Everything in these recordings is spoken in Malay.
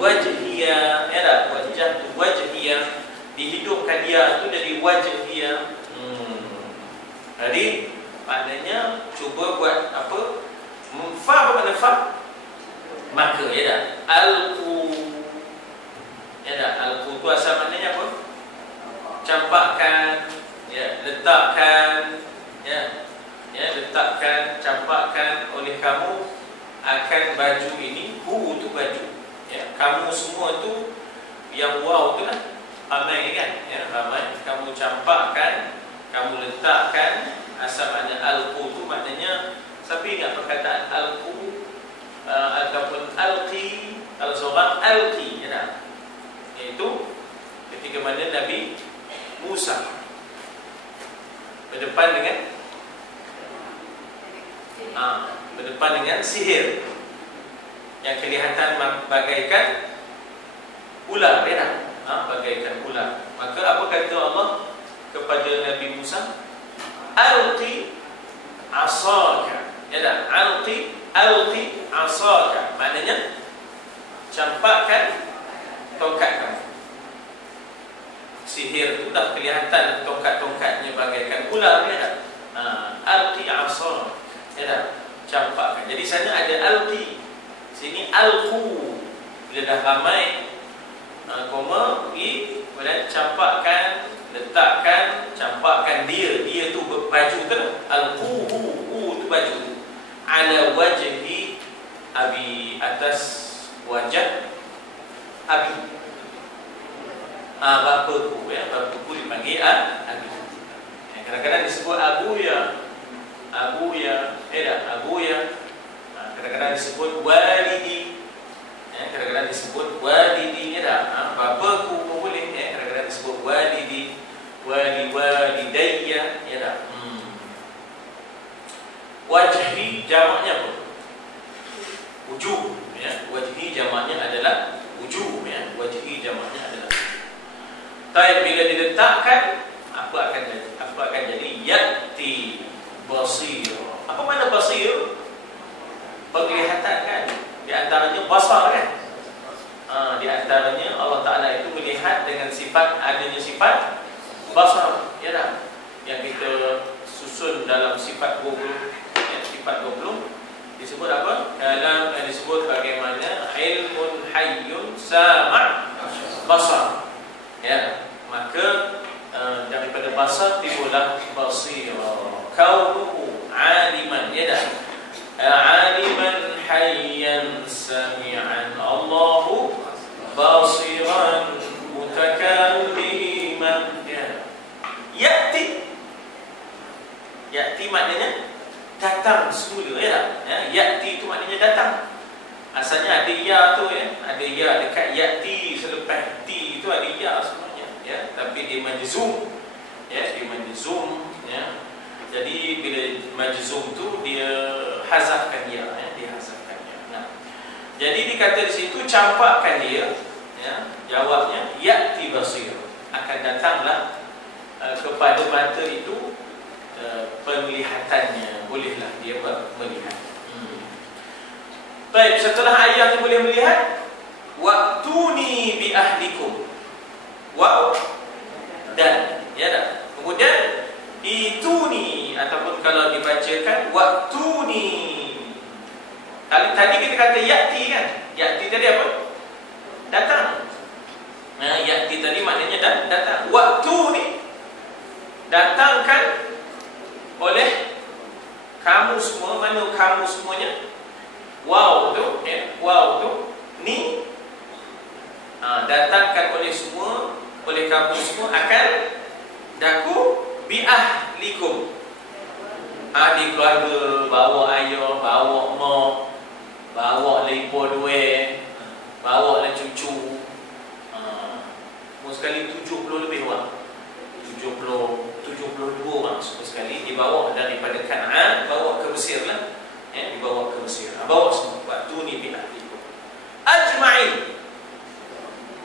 wajhiya, ya dah, wajah tu wajhiya, dihidupkan dia tu dari wajhiya. Jadi maknanya cuba buat apa? Fa apa makna fa? Maka, ya dah. Alqu, ya dah. Alqu tu asal maknanya apa? Campakkan, ya, letakkan, ya, letakkan, campakkan oleh kamu akan baju ini. Hu tu baju, ya, kamu semua tu, yang wow tu lah, ramai kan, ya, ramai. Kamu campakkan, kamu letakkan. Asal makna alqu tu maknanya, siapa ingat perkataan alqu ataupun alqi? Kalau seorang alqi, ya tak? Iaitu ketika mana Nabi Musa berdepan dengan sihir yang kelihatan bagaikan ular, ya tak? Bagaikan ular. Maka apa kata Allah kepada Nabi Musa? Alqi asaka, ya tak? Alqi asaka, maknanya campakkan tongkat kamu. Sihir itu dah kelihatan tongkat-tongkatnya bagaikan ular, ya tak? Alqi asaka, ya tak? Campakkan. Jadi sana ada alqi, sini alqu. Bila dah ramai, koma pergi, kemudian campakkan, letakkan, campakkan dia tu baju tu lah. Alquhu, tu baju tu. Ala wajhi abi, atas wajah abi. Bapaku, ya, bapaku dipanggil abi. Kadang-kadang disebut abuya, abuya. Kadang-kadang disebut walidi, kadang-kadang disebut walidi, ya dah. Bapaku pun boleh, kadang-kadang disebut walidi, walidayya, ya dah. Wajhi jamaknya apa? Wujuh, ya. Wajhi jamaknya adalah wujuh, ya. Wajhi jamaknya adalah. Tapi bila diletakkan, apa akan jadi? Apa akan jadi? Yati basir. Apa makna basir? Penglihatan kan? Di antaranya basar kan? Di antaranya Allah Ta'ala itu melihat dengan sifat, adanya sifat basar, ya dah. Yang kita susun dalam sifat 20, ya, sifat 20 disebut apa? Dalam disebut bagaimana ilmun hayyun sama' basar, ya. Maka daripada basar timbullah basir. Kaunuhu aliman, ya dah. Aliman hayyan sami'an Allahu basiran mutakalliman, ya. Ya'ti maknanya datang semula, ya. Ya'ti itu maknanya datang. Asalnya ada ya tu, ya. Ada ya dekat ya'ti, selepas ti itu ada ya sebenarnya, ya. Tapi dia majzum, ya, dia majzum, ya. Jadi bila majzum tu dia hazafkan dia, ya, dia hazafkan dia. Nah, jadi dikata di situ campakkan dia, ya. Jawabnya ya'ti basir, akan datanglah kepada mata itu penglihatannya, bolehlah dia melihat. Baik, setelah ayat itu boleh melihat, waqtuni bi ahlikum. Wa dan, ya dah. Kemudian ituni, ataupun kalau dibacakan waqtuni. Tadi kita kata ya'ti kan? Ya'ti tadi apa? Datang. Nah, ya'ti tadi maknanya datang. Waqtuni, datangkan oleh kamu semua. Mana kamu semuanya? Wow tu, ya, wow tu, ni. Datangkan oleh semua, oleh kamu semua akan daku bi ahlikum. Adik keluarga, bawa ayah, bawa mak, bawa le ipo dua, bawa le cucu. Semua sekali 70 lebih orang. 72 orang semua sekali dibawa daripada Kan'an, bawa ke Mesir lah, ya, dibawa ke Mesir. Bawa semua, waktu ni bi ahlikum ajma'in.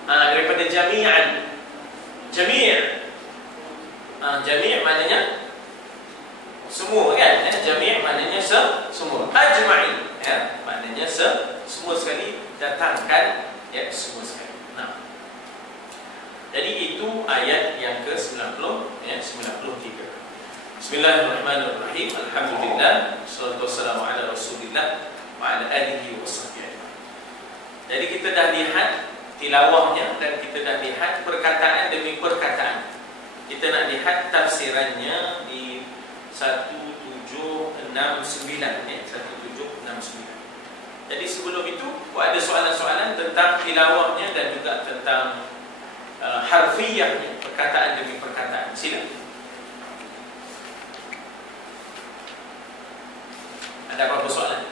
Daripada jami'an, jami'. Jami' maknanya semua kan, ya? Jami' maknanya semua. Ajma'in, ya, maknanya semua sekali datangkan, ya, semua sekali. Nah, jadi itu ayat yang ke-90 ya, 93. Bismillahirrahmanirrahim. Alhamdulillah, wassalatu wassalamu ala Rasulillah wa ala alihi washabbihi. Jadi kita dah lihat tilawahnya dan kita dah lihat perkataan demi perkataan. Kita nak lihat tafsirannya di 1769 ya, 1769. Jadi sebelum itu ada soalan-soalan tentang tilawahnya dan juga tentang harfiyahnya, perkataan demi perkataan. Silakan. Ada apa-apa soalan?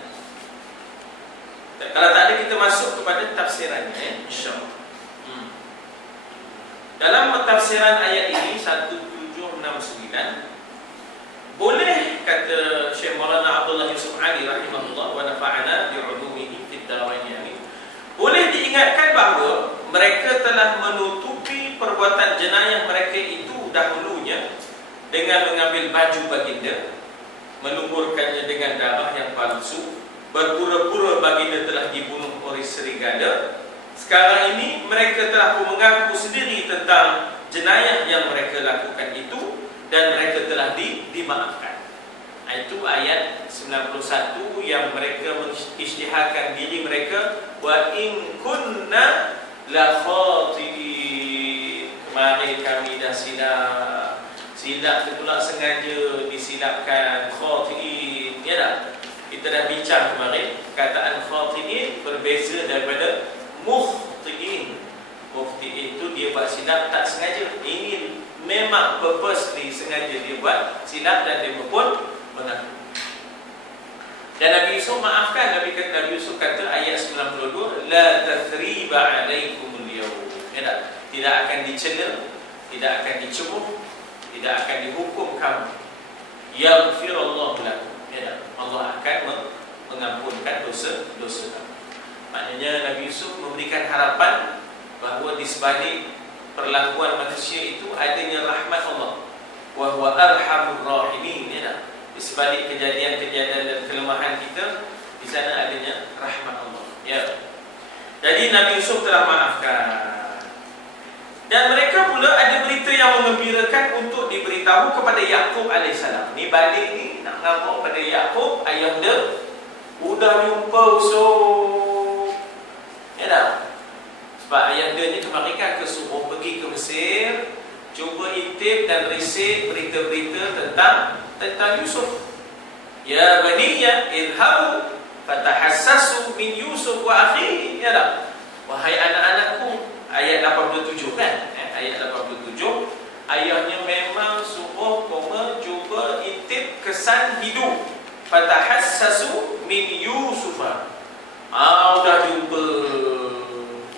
Kalau tak ada, kita masuk kepada tafsirannya ya, insya-Allah. Dalam tafsiran ayat ini 1769, boleh, kata Syekh Maulana Abdullah Yusuf Ali rahimahullah wa nafa'ana bi'ulumihi fid darain ini, boleh diingatkan bahawa mereka telah menutupi perbuatan jenayah mereka itu dahulunya dengan mengambil baju baginda, meluburkannya dengan darah yang palsu, berpura-pura baginda telah dibunuh oleh serigala. Sekarang ini mereka telah pun mengaku sendiri tentang jenayah yang mereka lakukan itu dan mereka telah dimaafkan. Itu ayat 91 yang mereka mengisytiharkan diri mereka, wa in kunna la khati'in. Kemarin kami dah silap. Silap itu pula sengaja disilapkan, khati'in. Ya tak? Kita dah bincang kemarin, kataan khati'in berbeza daripada mukhti'in. Mukhti'in itu dia buat silap tak sengaja. Ini memang purposely sengaja dia buat silap dan dia pun mengaku. Dan Nabi Yusuf maafkan. Nabi Yusuf kata ayat 92, la tathriba alaikumul yawm. Ya tak? Tidak akan dicela, tidak akan dicemooh, tidak akan dihukum kamu. Yaghfirullahu lakum. Ya tak? Allah akan mengampunkan dosa-dosa kamu. Maknanya Nabi Yusuf memberikan harapan bahawa di sebalik perlakuan manusia itu adanya rahmat Allah. Wa huwa arhamur rahimin. Ya tak? Di sebalik kejadian-kejadian dan kelemahan kita, di sana adanya rahmat Allah. Ya. Jadi Nabi Yusuf telah maafkan. Dan mereka pula ada berita yang mengembirakan untuk diberitahu kepada Yaqub alaihissalam. Ni balik ni nak ngabuk pada Yaqub, ayahanda udah jumpa Yusuf. Ya tak? Sebab ayahanda ni kemarin kan kesuruh pergi ke Mesir, cuba intip dan risik berita-berita tentang Yusuf. Ya baniya idhabu fatahassasu min Yusuf wa akhihi. Ya tak? Wahai anak-anakku, ayat 87 kan? Ayat 87, ayahnya memang suruh koma cuba intip kesan hidup. Fatahassasu min Yusufa. Dah jumpa,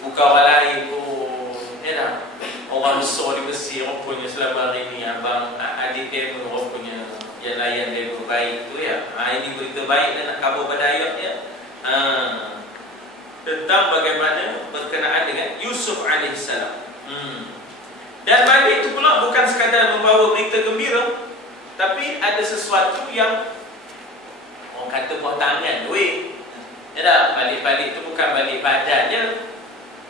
bukan orang lain pun. Ya tak? Orang besar di Mesir rupanya selama hari ni, abang adik dia pun rupanya yang layan dia baik tu ya. Ini berita baik dan nak khabar pada ayatnya. Tentang bagaimana berkenaan dengan Yusuf alaihissalam. Dan balik itu pula bukan sekadar membawa berita gembira, tapi ada sesuatu yang orang kata buah tangan weh. Ya tak? Balik-balik itu bukan balik badan je.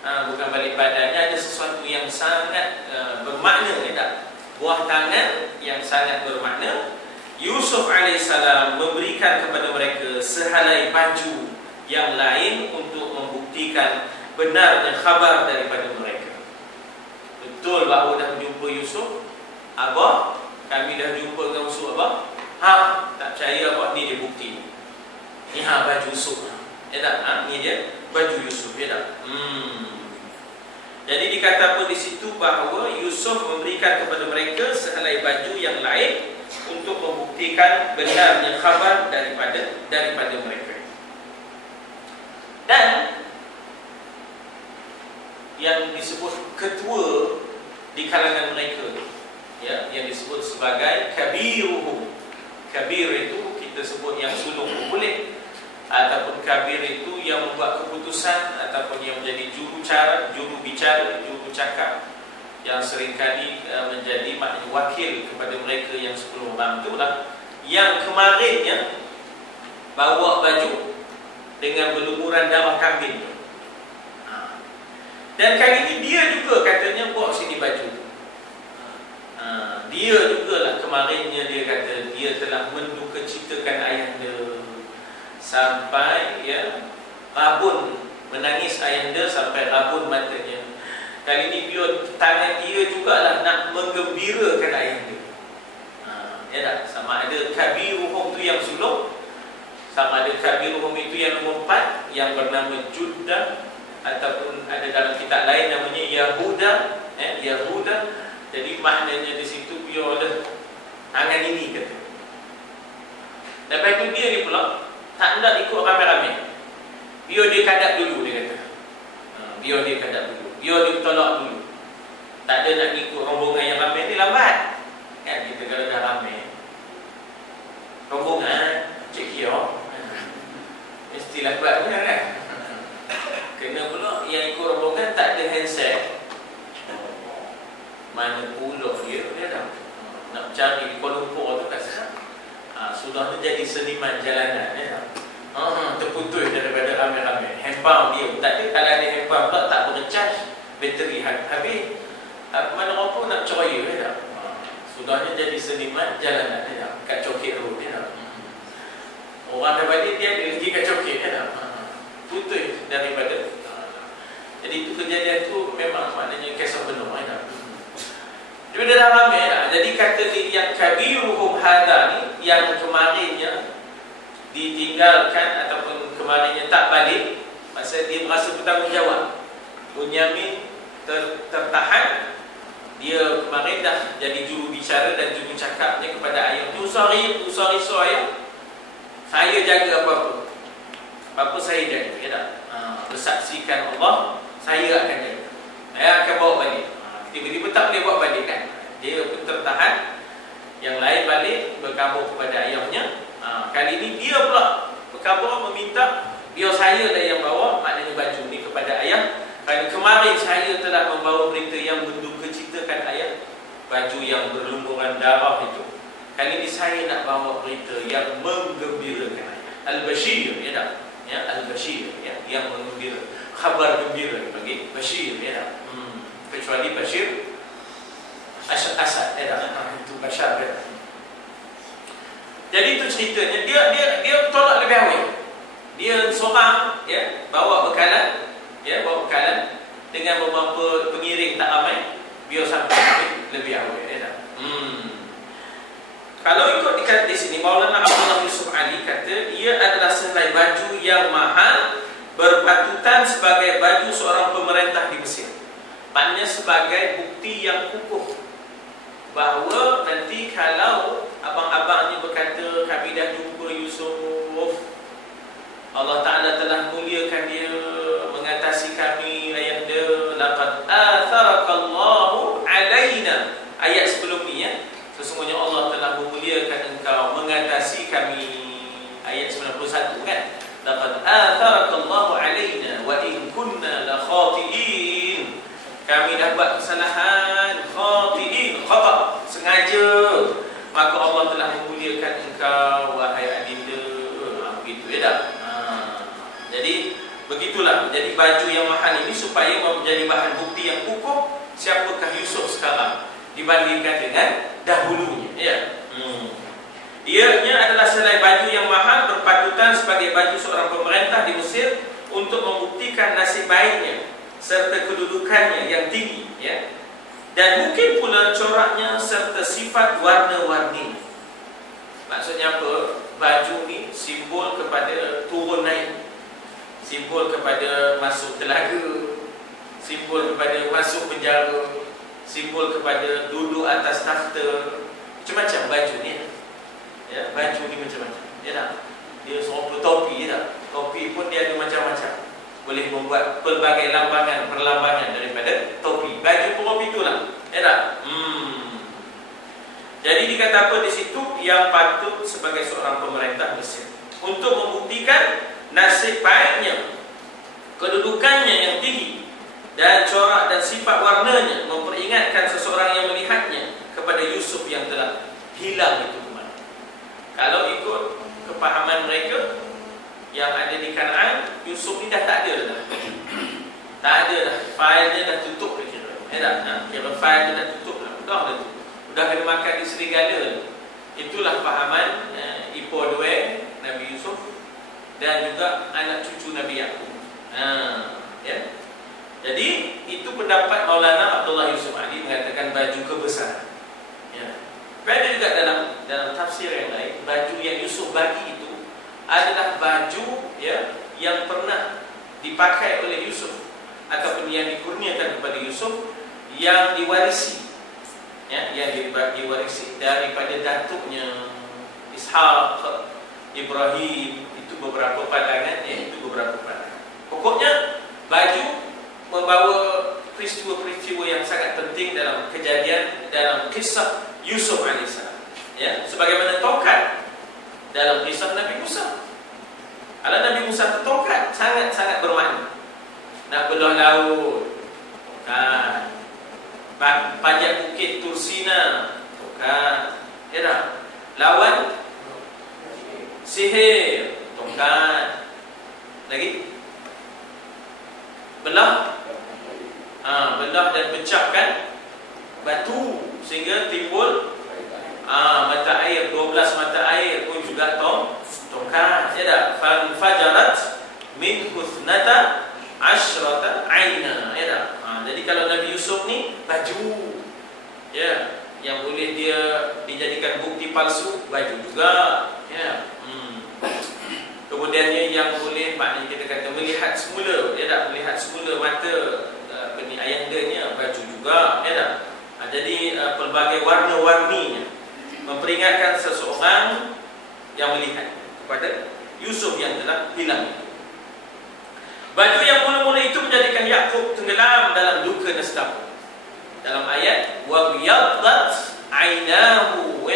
Bukan balik badannya, ada sesuatu yang sangat bermakna. Ya tak? Buah tangan yang sangat bermakna. Yusuf alaihissalam memberikan kepada mereka sehelai baju yang lain untuk membuktikan benarnya khabar daripada mereka. Betul bahawa dah jumpa Yusuf. Abah, kami dah jumpa dengan Yusuf abah. Tak percaya abah, ni dia bukti. Ni baju Yusuf. Ya tak? Ni dia baju Yusuf. Ya tak? Jadi dikata pun di situ bahawa Yusuf memberikan kepada mereka sehelai baju yang lain untuk membuktikan benarnya khabar daripada mereka. Dan yang disebut ketua di kalangan mereka, ya, yang disebut sebagai kabiruhum. Kabir itu kita sebut yang sulung boleh, ataupun kabir itu yang membuat keputusan, ataupun yang menjadi juru bicara, juru cakap, yang seringkali menjadi maknanya wakil kepada mereka yang 10 orang itulah yang kemarinnya bawa baju dengan berlumuran darah kambing. Dan kali ini dia juga katanya bawa sini baju. Dia jugalah kemarinnya dia kata dia telah mendukacitakan ayahnya sampai ya rabun, menangis ayahnya sampai rabun matanya. Kali ini tangan dia jugalah nak menggembirakan ayahnya. Ya tak? Sama ada kabiruhum tu yang sulung, sama ada kabiruhum itu yang nombor 4 yang bernama Juddah, ataupun ada dalam kitab lain namanya Yahuda. Yahuda. Jadi maknanya di situ biar ada tangan ini kata. Lepas itu dia ni pula tak nak ikut ramai-ramai. Biar dia kadap dulu dia kata. Biar dia kadap dulu. Biar dia tolak dulu. Tak ada nak ikut rombongan yang ramai ni lambat. Kan kita kalau dah ramai. Rombongan cik kira. Mesti lambat benar kan? Kena pula yang ikut rombongan tak ada handset. Mana pula dia dah nak cari di Kuala Lumpur tu kat sana. Sudah jadi seniman jalanan ya. Terputus daripada ramai-ramai. Handphone dia tak ada. Kalau ada handphone pula tak bercharge, bateri habis. Mana orang pun nak ceria ya. Sudahnya jadi seniman jalanan ya. Kat Coket Road ya. Orang dah balik dia ada lagi kat Coket ya. Putus daripada. Jadi itu kejadian tu memang maknanya kisah benar ya. Jadi dah ramai dah. Jadi kata dia yang kabiruhum hadha ni, yang kemarinnya ditinggalkan ataupun kemarinnya tak balik, maksudnya dia merasa bertanggungjawab. Bunyamin tertahan. Dia kemarin dah jadi juru bicara dan juru cakapnya kepada ayahnya. Usari saya. Saya jaga apa-apa. Apa saya jaga, ya tak? Bersaksikan Allah, saya akan jaga. Saya akan bawa balik. Tiba-tiba tak boleh bawa balik kan. Dia pun tertahan. Yang lain balik berkabur kepada ayahnya. Kali ini dia pula berkabur meminta biar saya lah yang bawa, maknanya baju ni kepada ayah. Kerana kemarin saya telah membawa berita yang mendukacitakan ayah, baju yang berlumuran darah itu. Kali ini saya nak bawa berita yang menggembirakan ayah. Al-Bashir, ya tak? Ya, Al-Bashir, ya, yang menggembira. Khabar gembira bagi Bashir, ya tak? Kecuali Bashir Asad, ya tak? Itu Bashar, ya tak? Jadi itu ceritanya. Dia tolak lebih awal. Dia seorang, ya, bawa bekalan, ya, bawa bekalan dengan beberapa pengiring tak ramai, biar sampai lebih awal, ya tak? Kalau ikut di sini, Maulana Abdullah Yusuf Ali kata ia adalah sehelai baju yang mahal, berpatutan sebagai baju seorang pemerintah di Mesir. Maknanya sebagai bukti yang kukuh bahawa nanti kalau abang-abang ni berkata kami dah jumpa Yusuf, Allah Ta'ala telah muliakan dia, mengatasi kami, ayat dia, laqad atharakallahu alaina. Ayat sebelum ni ya, sesungguhnya Allah telah memuliakan engkau, mengatasi kami. Ayat 91 kan, laqad atharakallahu alaina wa in kunna la khati'in. Kami dah buat kesalahan, khati'in, khata', sengaja, maka Allah telah memuliakan engkau wahai adinda. Begitu ya tak? Jadi begitulah. Jadi baju yang mahal ini supaya menjadi bahan bukti yang kukuh siapakah Yusuf sekarang dibandingkan dengan dahulunya, ya. Ianya adalah sehelai baju yang mahal, berpatutan sebagai baju seorang pemerintah di Mesir untuk membuktikan nasib baiknya serta kedudukannya yang tinggi, ya. Dan mungkin pula coraknya serta sifat warna-warni. Maksudnya apa? Baju ni simbol kepada turun naik, simbol kepada masuk telaga, simbol kepada masuk penjara, simbol kepada duduk atas takhta. Macam-macam baju ni, ya. Baju ni macam-macam, ya tak? Dia serupa topi, ya tak? Topi pun dia ada macam-macam, boleh membuat pelbagai lambangan, perlambangan daripada topi. Baju pun itulah, ya tak? Jadi dikata apa di situ? Yang patut sebagai seorang pemerintah Mesir untuk membuktikan nasib baiknya, kedudukannya yang tinggi, dan corak dan sifat warnanya, memperingatkan seseorang yang melihatnya kepada Yusuf yang telah hilang itu kemana. Kalau ikut kepahaman mereka yang ada di Kanaan, Yusuf ni dah tak ada dah. Tak ada dah, failnya dah tutup dah kira. Kira fail dia dah tutup dah. Mudah dah tu. Sudah kena makan di serigala. Itulah fahaman Ipoh dua Nabi Yusuf dan juga anak cucu Nabi Yaqub. Ya. Jadi itu pendapat Maulana Abdullah Yusuf Ali mengatakan baju kebesaran. Ya. Ada juga dalam tafsir yang lain, baju yang Yusuf bagi itu adalah baju ya yang pernah dipakai oleh Yusuf ataupun yang dikurniakan kepada Yusuf yang diwarisi. Ya, yang diwarisi daripada datuknya Ishaq, Ibrahim, itu beberapa pandangan, itu beberapa pandangan. Pokoknya baju membawa peristiwa-peristiwa yang sangat penting dalam kejadian dalam kisah Yusuf AS. Ya, sebagaimana tongkat dalam kisah Nabi Musa. Kalau Nabi Musa itu tongkat sangat-sangat bermakna. Nak belah laut, kan? Panjat bukit Tursina, kan? Ya tak? Lawan sihir, tongkat. Lagi belah, belah dan pecahkan batu sehingga timbul mata air, 12 mata air pun juga tongkat. Ya tak? Fajarat min husnata asyrata aina. Ya tak? Jadi kalau Nabi Yusuf ni baju, ya, yang boleh dia dijadikan bukti palsu, baju juga, ya. Kemudiannya yang boleh, maknanya kita kata melihat semula, ya tak? Melihat semula mata ayandanya, baju juga, ya tak? Jadi pelbagai warna-warninya memperingatkan seseorang yang melihat kepada Yusuf yang telah hilang. Baju yang mula-mula itu menjadikan Yaqub tenggelam dalam duka nestapa. Dalam ayat wa biyaddat ainahu,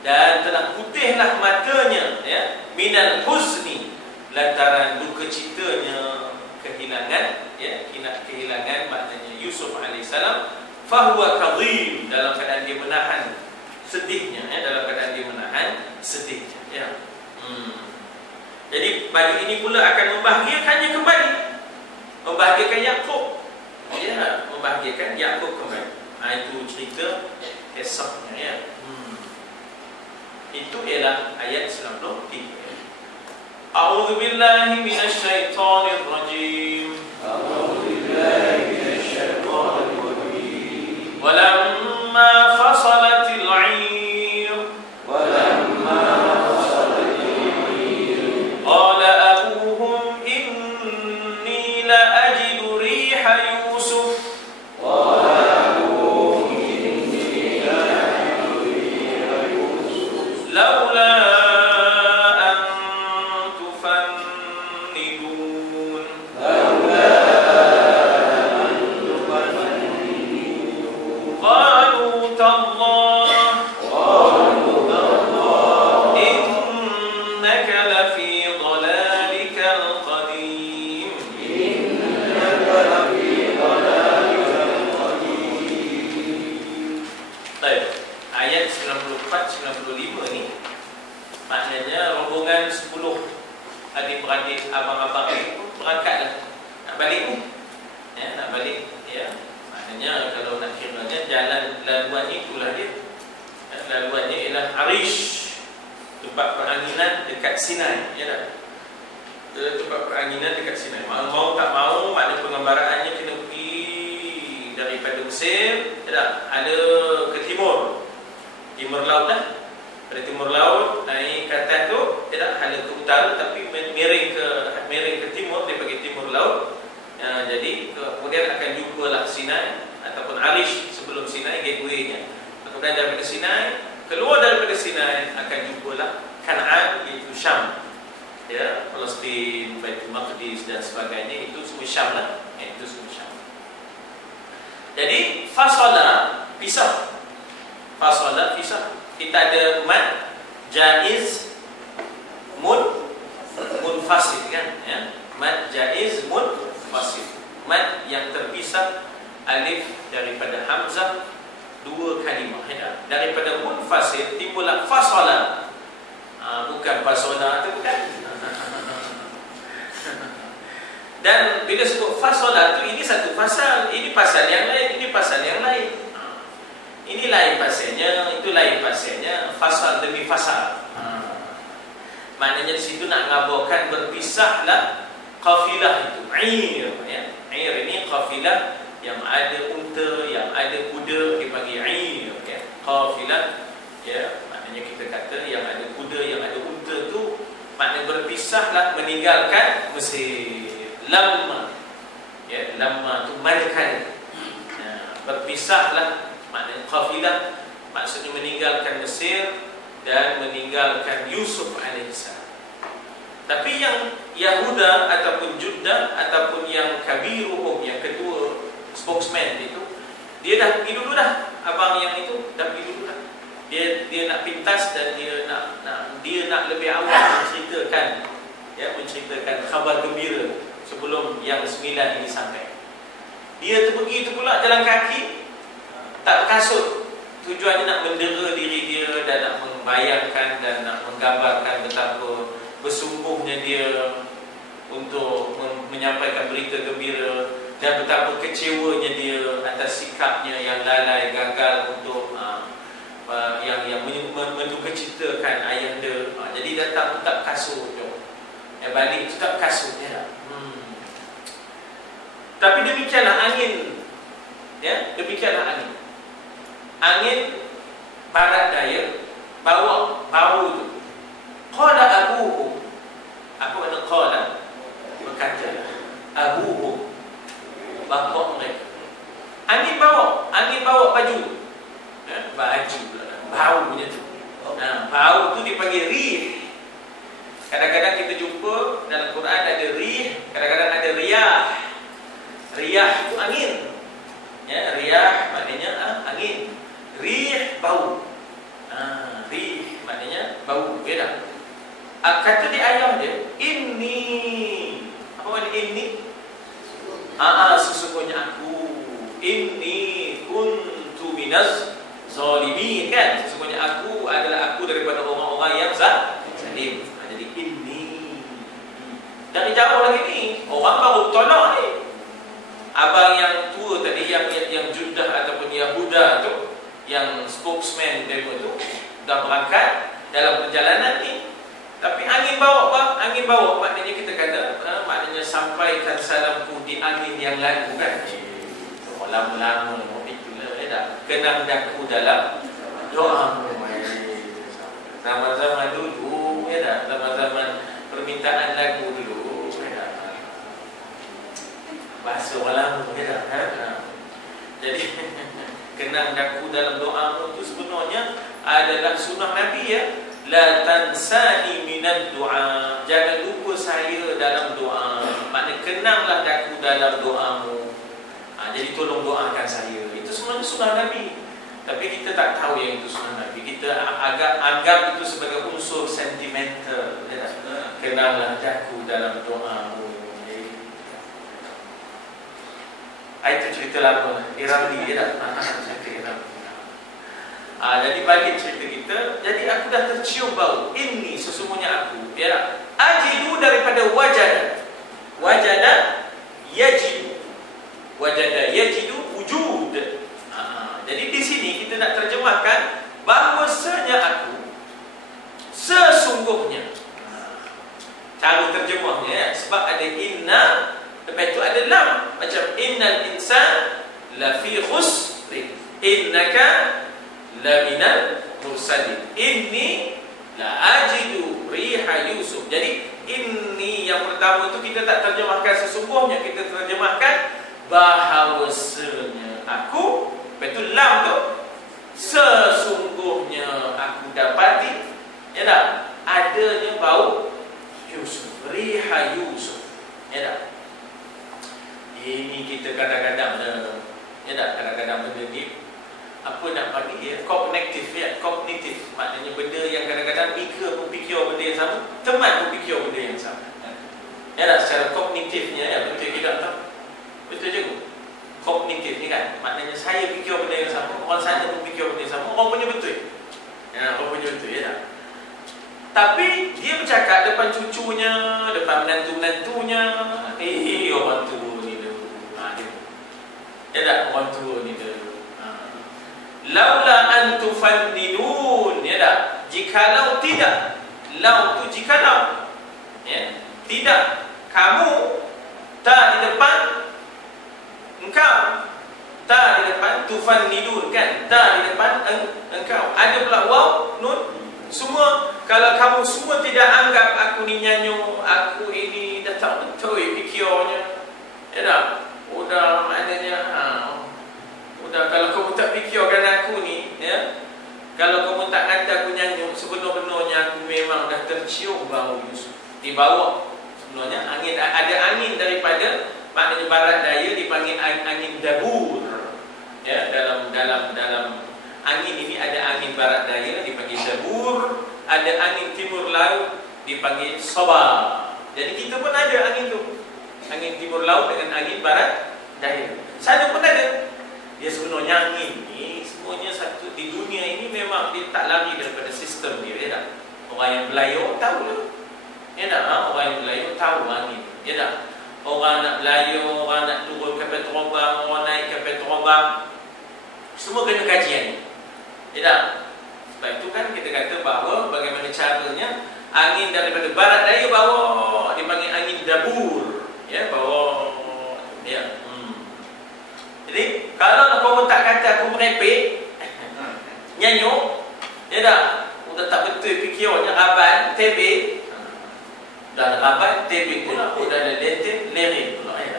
dan telah putihlah matanya, ya, minal huzni, lantaran duka citanya, kehilangan, ya, kehilangan maknanya Yusuf alaihissalam. Fahuwa kadhim, dalam keadaan dia menahan sedihnya, ya, dalam keadaan dia menahan sedihnya, ya. Jadi baju ini pula akan membahagiakannya kembali, membahagiakan Yaqub, ya, membahagiakan Yaqub kembali. Itu cerita esoknya, ya. Itu ialah ayat 93. A'udzu billahi minasy syaithanir rajim. A'udzu billahi minasy syaithanir rajim. Walamma fasalatil 'ir, walamma قال أبوهم إني لأجد ريح يوسف لولا أن تفندون قالوا تالله إنك لفي ضلالك القديم. Baik, ayat 94-95 ni maknanya rombongan 10 adik-beradik abang-abang itu berangkatlah nak balik ni, ya, nak balik, ya. Maknanya kalau nak kiranya jalan laluannya itulah dia, laluannya ialah Arish, tempat peranginan dekat Sinai, ya tak? Tempat peranginan dekat Sinai. Mau tak mau, maknanya pengembaraannya kena pergi daripada Mesir, ya tak? Ada ke timur laut lah. Dari timur laut naik ke atas tu, ya tak? Ada ke utara, tapi miring ke timur, dia pergi timur laut. Jadi kemudian akan jumpalah Sinai ataupun Arish sebelum Sinai, gateway-nya. Kemudian daripada Sinai, keluar daripada Sinai akan jumpalah Kanaan, iaitu Syam, ya, Palestin, Baitul Maqdis dan sebagainya. Itu semua Syam lah, ya, itu semua Syam. Jadi fasala, pisah. Fasala, pisah. Kita ada mad jaiz munfasil, kan, ya. Mad jaiz munfasil, mad yang terpisah, alif daripada hamzah, dua kalimah, ya. Daripada munfasil timbullah fasala. Bukan fasola tu, bukan. Dan bila sebut fasola tu, ini pasalnya itu lain pasalnya, fasal demi fasal. Maknanya di situ nak ngabarkan berpisahlah kafilah itu. Ir, ya. Ir ini kafilah yang ada unta, yang ada kuda dipanggil ir, ya. Kafilah, ya. Maknanya kita kata yang ada kuda, yang ada unta tu maknanya berpisahlah, meninggalkan Mesir. Lama, ya, lama tu manakala. Berpisahlah, maknanya kafilah maksudnya meninggalkan Mesir dan meninggalkan Yusuf alaihissalam. Tapi yang Yahuda ataupun Judah ataupun yang kabiruhum, yang kedua spokesman itu, dia dah pergi dulu dah. Abang yang itu dah pergi dulu dah. Dia nak pintas dan dia nak lebih awal menceritakan khabar gembira sebelum yang 9 ini sampai. Dia tu pergi tu pula jalan kaki, tak berkasut. Tujuannya nak mendera diri dia dan nak membayangkan dan nak menggambarkan betapa bersungguhnya dia untuk menyampaikan berita gembira dan betapa kecewanya dia atas sikapnya yang lalai, gagal untuk yang mendukacitakan ayahanda. Jadi datang tu tak kasut, balik tu tak kasut, ya. Tapi demikianlah angin, ya, demikianlah angin. Angin barat daya bawa bau tu. Qala abuhu, apa makna qala? Berkata abuhu, bapa mereka. Angin bawa baju, baju bau punya tu. Bau tu dipanggil rih. Kadang-kadang kita jumpa dalam Quran ada rih, kadang-kadang ada riyah. Riyah tu angin, ya, riyah maknanya angin. Rih bau. Rih maknanya bau, ya dah. Kata di ayat dia, inni, apa makna inni? Sesungguhnya aku, inni kuntu minaz zalimin, kan? Sesungguhnya aku adalah aku daripada orang-orang yang zalim. Jadi inni. Dari jauh lagi ni, orang baru tolak ni. Abang yang tua tadi, yang Judah ataupun Yahuda tu, yang spokesman demo tu, dah berangkat dalam perjalanan ni. Tapi angin bawa apa? Angin bawa maknanya kita kata, maknanya sampaikan salamku di angin yang lalu, kan? Lama-lama itulah, ya dah. Kenang daku dalam doa. Zaman-zaman dulu, ya dah. Zaman-zaman permintaan lagu dulu, ya dah. Bahasa orang lama, ya dah. Jadi kenang daku dalam doamu itu sebenarnya adalah sunnah Nabi, ya. La tansani minad du'a, jangan lupa saya dalam doa. Maknanya kenanglah daku dalam doamu. Jadi tolong doakan saya. Itu sebenarnya sunnah Nabi. Tapi kita tak tahu yang itu sunnah Nabi. Kita agak anggap itu sebagai unsur sentimental. Kenanglah daku dalam doamu. Itu cerita lama Iramli, ya tak? Cerita Iramli. Jadi balik cerita kita. Jadi aku dah tercium bau. Ini sesungguhnya aku, ya. Ajidu daripada wajada. Wajada yajidu. Wajada yajidu wujud. Jadi di sini kita nak terjemahkan bahawasanya aku sesungguhnya. Cara terjemahnya, ya. Sebab ada inna, lepas itu ada lam. Macam innal insan lafi khusrin, innaka laminal mursalin, inni la ajidu riha Yusuf. Jadi ini yang pertama itu kita tak terjemahkan sesungguhnya, kita terjemahkan bahawasanya aku. Betul lam tu, sesungguhnya aku dapati, ya tak, adanya bau Yusuf, riha Yusuf, ya tak. Ini kita kadang-kadang, ya tak, kadang-kadang benda ni apa nak panggil, ya, kognitif, ya, kognitif maknanya benda yang kadang-kadang Mika pun fikir benda yang sama, teman pun fikir benda yang sama, ya tak, secara kognitifnya, ya, betul kita tak? Betul je. Kognitif ni kan, maknanya saya fikir benda yang sama, orang sana pun fikir benda yang sama, orang punya betul, ya, orang punya betul, ya tak? Tapi dia bercakap depan cucunya, depan menantu-menantunya, orang tua ni dia, ya tak, orang tua ni dia. laula an tufannidun, ya tak? Jikalau tidak, lau tu jikalau, ya, tidak kamu, ta di depan engkau, ta di depan tufannidun kan, ta di depan engkau, ada pula waw nun semua. Kalau kamu semua tidak anggap aku ni nyanyo, aku ini dah tak betul fikirnya, ya tak? Udah maknanya udah, kalau kamu tak fikirkan aku ni, ya, kalau kamu tak kata aku nyanyi, sebenar-benarnya aku memang dah tercium bau Yusuf. Dibawa sebenarnya angin, ada angin daripada maknanya barat daya dipanggil angin dabur, ya, dalam angin ini ada angin barat daya dipanggil dabur, ada angin timur laut dipanggil sabah. Jadi kita pun ada angin tu, angin timur laut dengan angin barat daya. Sana pun ada. Dia sebenarnya angin ni semuanya satu di dunia ini, memang dia tak lari daripada sistem dia, ya tak? Orang yang belayar tahu lah, ya tak? Orang yang belayar tahu angin, ya tak? Orang nak belayar, orang nak turun kapal terbang, orang naik kapal terbang, semua kena kajian, ya tak? Sebab itu kan kita kata bahawa bagaimana caranya angin daripada barat daya bawa, dipanggil angin dabur, ya, bawa, ya. Jadi kalau kamu tak kata aku merepek, nyanyuk, ya tak? Udah tak betul fikirnya, raban, tebik, dah ada raban, tebik pula, udah ada lente, lerin pula, ya.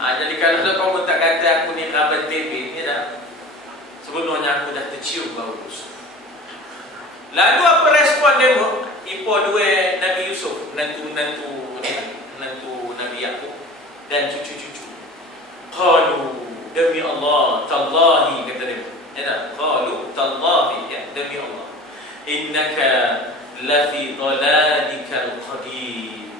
Jadi kalau kamu tak kata aku ni raban, tebik, ya tak? Sebenarnya aku dah tercium bau Yusuf. Lalu apa respon dia? Ipo dua Nabi Yusuf, menantu Nabi Yaqub dan cucu-cucu. Qalu, demi Allah, tallahi, kata dia, ya tak? Qalu tallahi, ya, demi Allah, innaka lafi dhalalikal qadim.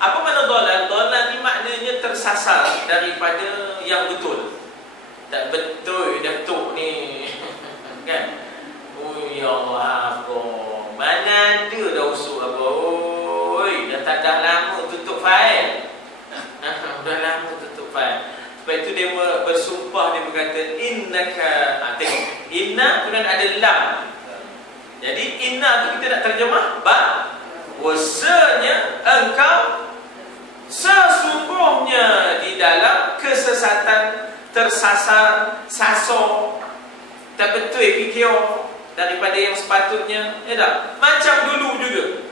Apa makna dhalal? Dhalal ni maknanya tersasar daripada yang betul. Tak betul datuk ni kan? Oh ya Allah, mana ada dah usul apa? Oi, dah tak dah lama tutup fail. Dah lama tutup fail. Sebab itu dia bersumpah, dia berkata innaka, tengok, inna kemudian ada lam. Jadi inna tu kita nak terjemah bahwasanya engkau sesungguhnya di dalam kesesatan, tersasar, sasar, tak betul fikir daripada yang sepatutnya, ya tak? Macam dulu juga,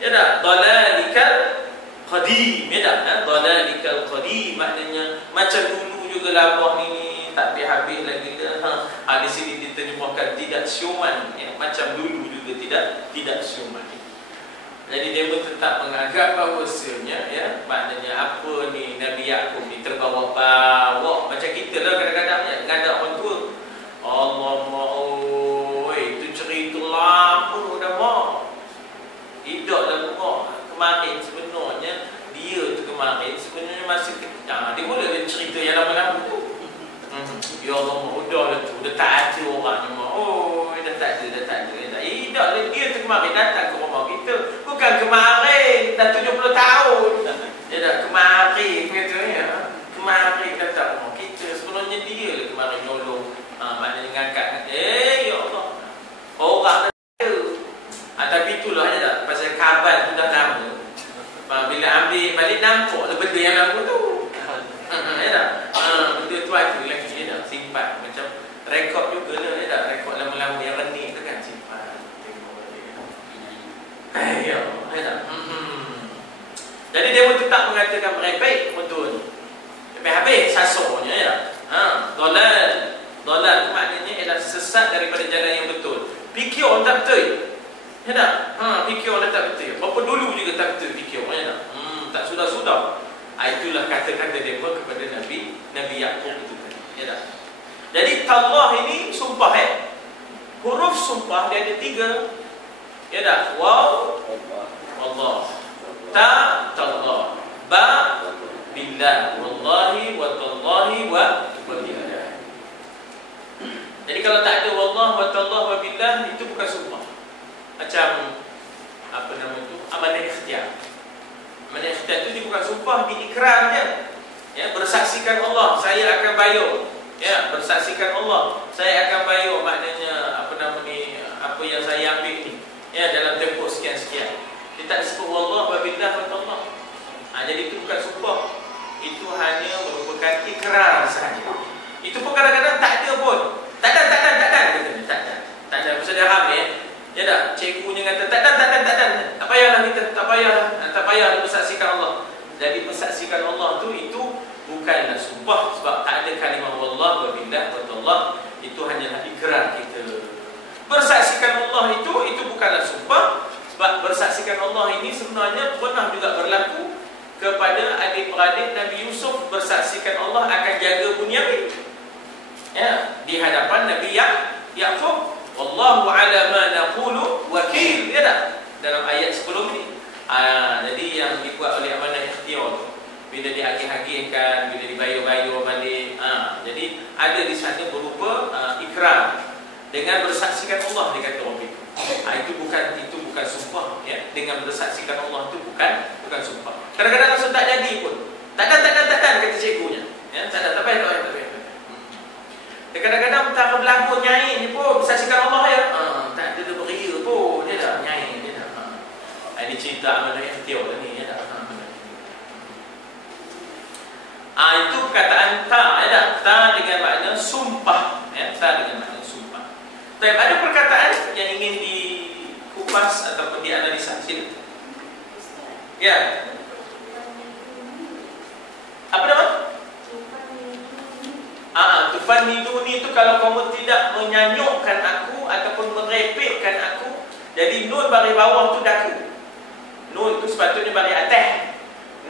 ya tak? Dhalalikal qadim, ya tak? Dhalalikal qadim maknanya macam dulu juga labah ni, tak habis lagi dah. Di sini diterjemahkan tidak siuman, ya? Macam dulu juga tidak siuman. Jadi dia pun tetap menganggap bahawasanya, ya, maknanya apa ni Nabi Yaqub ni terbawa-bawa macam kita lah kadang-kadang, ya, ngadak orang tua. Allahuakbar, oi, itu cerita lama dah mak. Hidup dah mak. Kemarin sebenarnya dia tu kemarin sebenarnya masih dia boleh cerita yang lama-lama tu. Ya Allah, udah dah tu, dah tak ada orangnya mak. Oh, dah tak ada. Hidup dia tu kemarin datang ke rumah kita. Bukan kemarin, dah 70 tahun. Dia dah kemarin kata, ya. Kemarin datang ke rumah kita. Sebenarnya dia lah kemarin nolong. Maknanya ngangkat. Ya Allah, orang ada. Tapi itulah, ya tak? Pasal kabar tu dah lama. Bila ambil balik nampak lah benda yang lama tu. Ya tak? Benda tu ada lagi, ya tak? Simpan. Macam rekod juga lah, ya tak? Rekod lama-lama yang renik tu kan simpan. Tengok dia. Ya tak? Jadi dia pun tetap mengatakan merepek betul. Habis sasornya, ya tak? Dolal tu maknanya ialah sesat daripada jalan yang betul. Fikir orang tak betul, ya tak? Fikir orang tak betul. Berapa dulu juga tak betul fikir orang, ya tak? Tak sudah-sudah. Itulah kata-kata dia pun kepada Nabi Yaqub itu, ya tak? Jadi tallah ini sumpah, huruf sumpah dia ada 3, ya tak? Waw, Allah, ta, tallah, ba, billah, wallahi, wa tallahi, wa billah. Jadi kalau tak ada wallah, wa tallah, wa billah, itu bukan sumpah. Macam apa nama itu? Amanah ikhtiar. Amanah ikhtiar itu bukan sumpah, diikrar je. Ya, bersaksikan Allah, saya akan bayar. Ya, bersaksikan Allah. Saya akan bayar maknanya apa nama ni, apa yang saya ambil ni. Ya, dalam tempoh sekian-sekian. Dia tak disebut wallah wa billah wa Allah. Jadi itu bukan sumpah. Itu hanya merupakan ikrar sahaja. Itu pun kadang-kadang tak ada pun. Tak ada katanya. Tak ada. Pasal dia haram ya. Ya tak? Cikgunya kata tak ada. Tak payahlah kita, tak payah bersaksikan Allah. Jadi bersaksikan Allah tu itu bukanlah sumpah, sebab tak ada kalimah wallah wa billah wa Allah. Itu hanyalah ikrar kita. Bersaksikan Allah itu bukanlah sumpah, sebab bersaksikan Allah ini sebenarnya pernah juga berlaku kepada adik-beradik Nabi Yusuf. Bersaksikan Allah akan jaga Bunyamin, ya, di hadapan Nabi Yaqub. Wallahu ala ma naqulu wakil, ya tak? Dalam ayat sebelum ni. Jadi yang dibuat oleh amanah ikhtiar tu, bila diagih-agihkan, bila dibayar-bayar balik, jadi ada di sana berupa ikrar dengan bersaksikan Allah, dia kata orang itu. Itu bukan sumpah, ya. Dengan bersaksikan Allah itu bukan sumpah. Kadang-kadang langsung tak jadi pun. Tak ada kata cikgunya. Ya, tak payah. Kadang-kadang tak berlaku nyai ni pun bersaksikan Allah ya. Tak ada beria pun dia dah nyai dia dah. Ini cerita amanah ikhtiar ni ya dah. Itu perkataan ta, ya, ta dengan makna sumpah, ya, ta dengan makna sumpah. Tapi ada perkataan yang ingin dikupas ataupun dianalisa sini. Ya. Apa nama? Tufanniduni itu kalau kamu tidak menyanyukkan aku ataupun merepekkan aku. Jadi nun bagi bawah tu daku. Nun itu sepatutnya bagi atas.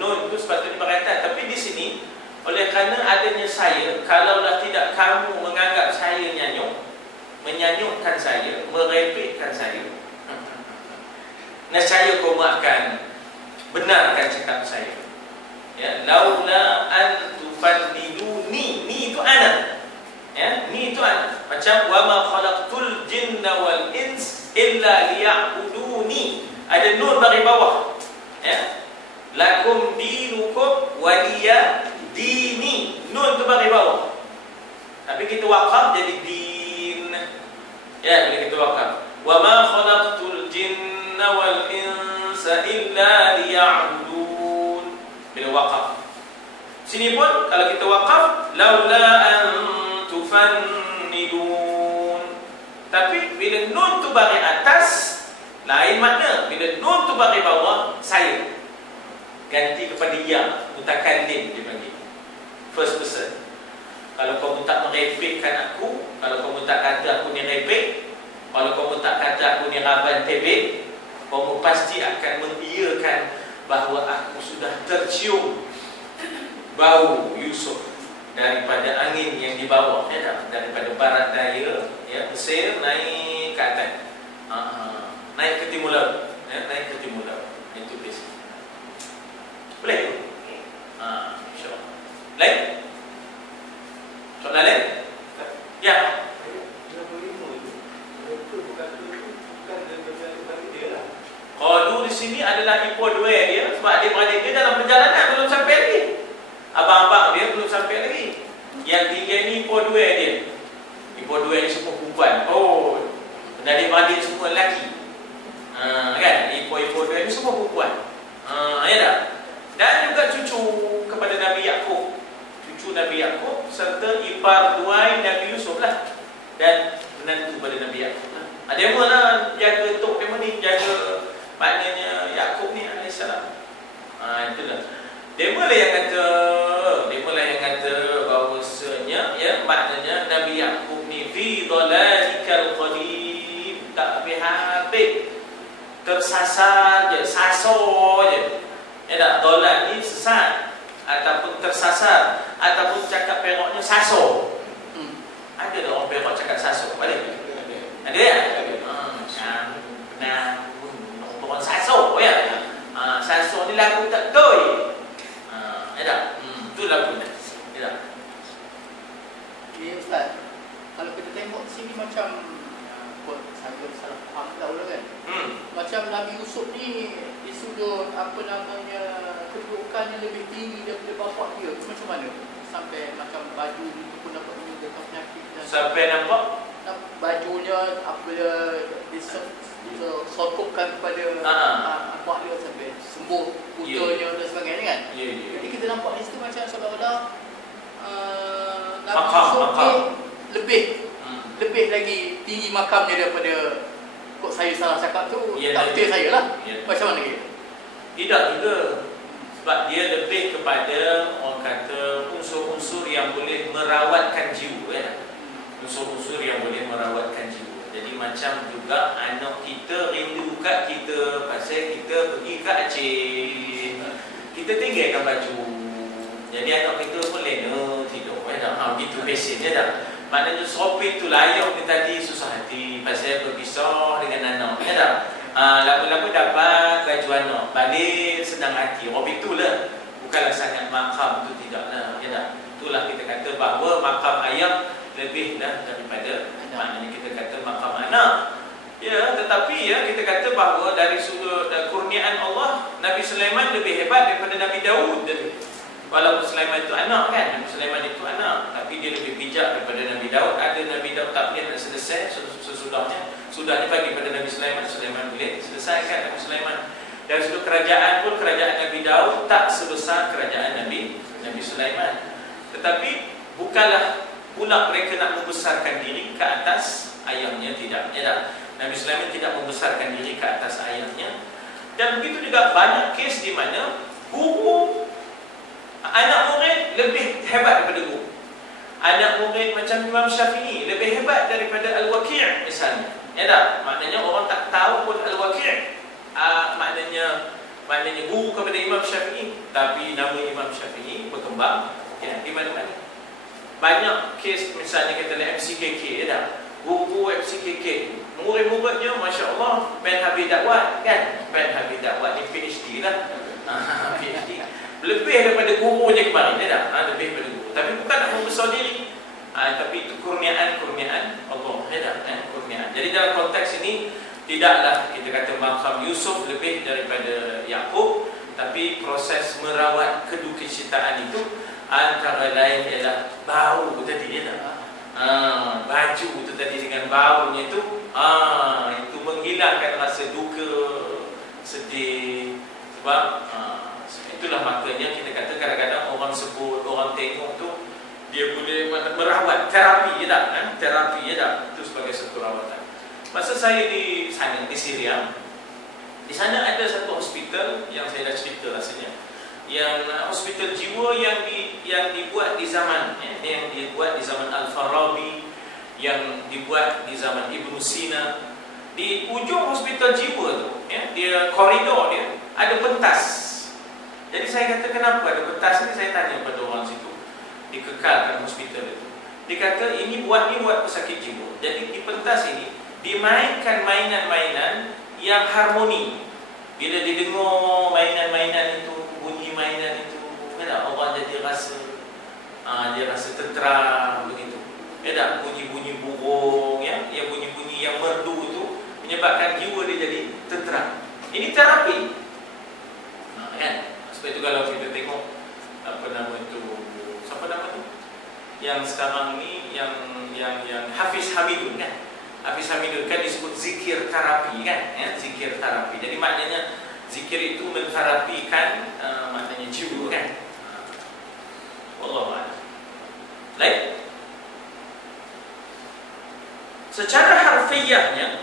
Nun itu sepatutnya bagi atas. Tapi di sini oleh kerana adanya saya, kalaulah tidak kamu menganggap saya menyanyukkan saya, merepekkan saya, nescaya kamu akan benarkan cakap saya. Ya, laula an tufanniduni, ni itu ana. Ya, ni itu ana. Macam wa ma khalaqtul jinna wal ins illa liya'buduni. Ada nun bagi bawah. Ya. Lakum dinukum waliya dini. Nun tu bagi bawah. Tapi kita wakaf jadi din. Ya, bila kita wakaf. Wa ma khalaqtul jinna wal insa illa liya'budun. Bila wakaf. Sini pun kalau kita wakaf laula an tufannidun. Tapi bila nun tu bagi atas lain makna. Bila nun tu bagi bawah saya. Ganti kepada ya, mutakallim dia panggil. First person. Kalau kamu tak merepekkan aku, kalau kamu tak kata aku ni repek, kalau kamu tak kata aku ni raban tebek, kamu pasti akan mengiyakan bahawa aku sudah tercium bau Yusuf daripada angin yang di bawah, ya, daripada barat daya, ya, Mesir naik ke atas, naik ke timur laut, ya, naik ke timur laut. Itu basic. Boleh tu? InsyaAllah. Lain? Soalan lain? Ya. Qalu di sini adalah ipo dua dia, sebab adik-beradik dia dalam perjalanan belum sampai lagi. Abang-abang dia belum sampai lagi. Yang tiga ni ipo dua dia. Ipo dua ni semua perempuan. Oh, adik-beradik semua lelaki. Kan? Ipo dua ni semua perempuan. Ya tak? Dan juga cucu kepada Nabi Yaqub. Cucu Nabi Yaqub serta ipar duai Nabi Yusuf lah. Dan menantu pada Nabi Yaqub lah. Dia mula jaga tok dia ni, jaga maknanya Yaqub ni alaihissalam. Itulah. Dia mula yang kata bahawasanya, ya, maknanya Nabi Yaqub ni fi dhalalikal qadim, tak habis-habis tersasar je, sasar je. Ya tak, dolak ni sesat ataupun tersasar ataupun cakap peraknya sasar. Ada tak orang perak cakap sasar? Ada? Ada ya? Orang sasar ya. Sasar ni lagu tak doi. Ya tak? Itu lagu ni. Ya tak? Ya Ustaz, kalau kita tengok sini macam saya salah faham tahu lah kan. Macam Nabi Yusuf ni disudut kedudukannya lebih tinggi daripada bapak dia. Itu macam mana? Sampai macam baju itu pun dapat menjaga Sampai nampak bajunya apabila disokopkan kepada nampak dia sampai sembuh putanya dan sebagainya kan. Jadi kita nampak di situ macam seolah-olah Nabi Yusuf lebih lagi tinggi makamnya daripada kok saya salah cakap tu, tak betul saya lah. Macam mana kita? Tidak juga. Sebab dia lebih kepada orang kata unsur-unsur yang boleh merawatkan jiwa kan. Unsur-unsur yang boleh merawatkan jiwa. Jadi macam juga anak kita rindu kat kita pasal kita pergi ke Aceh, kita tinggalkan baju. Jadi anak kita pun lena tidur gitu basicnya dah. Maknanya sopir tu layak dia tadi susah hati pasal berpisah dengan anak dah. Lama-lama dapat baju anak, balik senang hati. Itulah, bukanlah sangat makam tu, tidaklah dah. Itulah kita kata bahawa makam ayah lebih dah daripada maknanya kita kata makam anak. Ya, tetapi ya kita kata bahawa dari sudut kurniaan Allah, Nabi Sulaiman lebih hebat daripada Nabi Daud. Walaupun Sulaiman itu anak kan, Nabi Sulaiman itu anak, tapi dia lebih bijak daripada Nabi Daud. Ada Nabi Daud tak boleh nak selesai sudahnya bagi pada Nabi Sulaiman, Sulaiman boleh selesaikan Nabi Sulaiman. Dari sudut kerajaan pun kerajaan Nabi Daud tak sebesar kerajaan Nabi Sulaiman. Tetapi bukanlah pula mereka nak membesarkan diri ke atas ayahnya, tidak. Nabi Sulaiman tidak membesarkan diri ke atas ayahnya. Dan begitu juga banyak kes di mana guru anak murid lebih hebat daripada guru. Anak murid macam Imam Syafi'i lebih hebat daripada Al-Waqi' misalnya. Ya tak? Maknanya orang tak tahu pun Al-Waqi' maknanya guru kepada Imam Syafi'i, tapi nama Imam Syafi'i berkembang ya, di mana-mana. Banyak kes misalnya kita lihat MCKK ya tak? Guru MCKK, murid-muridnya Masya Allah Ben Habib Dakwat kan? Ben Habib Dakwat ni PhD lah. PhD lebih daripada gurunya kemarin ya tak? Lebih daripada guru. Tapi bukan nak membesar diri, tapi itu kurniaan Allah ya tak? Kurniaan. Jadi dalam konteks ini tidaklah kita kata makam Yusuf lebih daripada Yakub, tapi proses merawat kedukcitaan itu antara lain ialah bau tadi ya tak? Baju itu tadi dengan baunya itu menghilangkan rasa duka, sedih. Sebab itulah maknanya kita kata kadang-kadang orang sebut, orang tengok tu dia boleh merawat, terapi ya tak? Terapi ya tak? Itu sebagai satu rawatan. Masa saya di sana, di Syria, di sana ada satu hospital yang saya dah cerita rasanya, yang hospital jiwa yang dibuat di zaman yang dibuat di zaman Al-Farabi, yang dibuat di zaman Ibn Sina. Di ujung hospital jiwa tu ya, dia koridor dia ada pentas. Jadi saya kata kenapa ada pentas ni, saya tanya pada orang situ, dikekalkan hospital itu. Dia kata ini buat pesakit jiwa. Jadi di pentas ini dimainkan mainan-mainan yang harmoni. Bila didengar mainan-mainan itu, bunyi mainan itu, orang jadi rasa dia rasa tenteram begitu. Bunyi-bunyi burung ya, yang bunyi-bunyi yang merdu itu menyebabkan jiwa dia jadi tenteram. Ini terapi. Kan? Sebab itu kalau kita tengok apa nama itu, siapa nama tu? Yang sekarang ini yang Hafiz Hamidun kan? Hafiz Hamidun kan disebut zikir terapi kan? Ya, zikir terapi. Jadi maknanya zikir itu menterapikan maknanya jiwa kan? Wallahu a'lam. Baik. Secara harfiahnya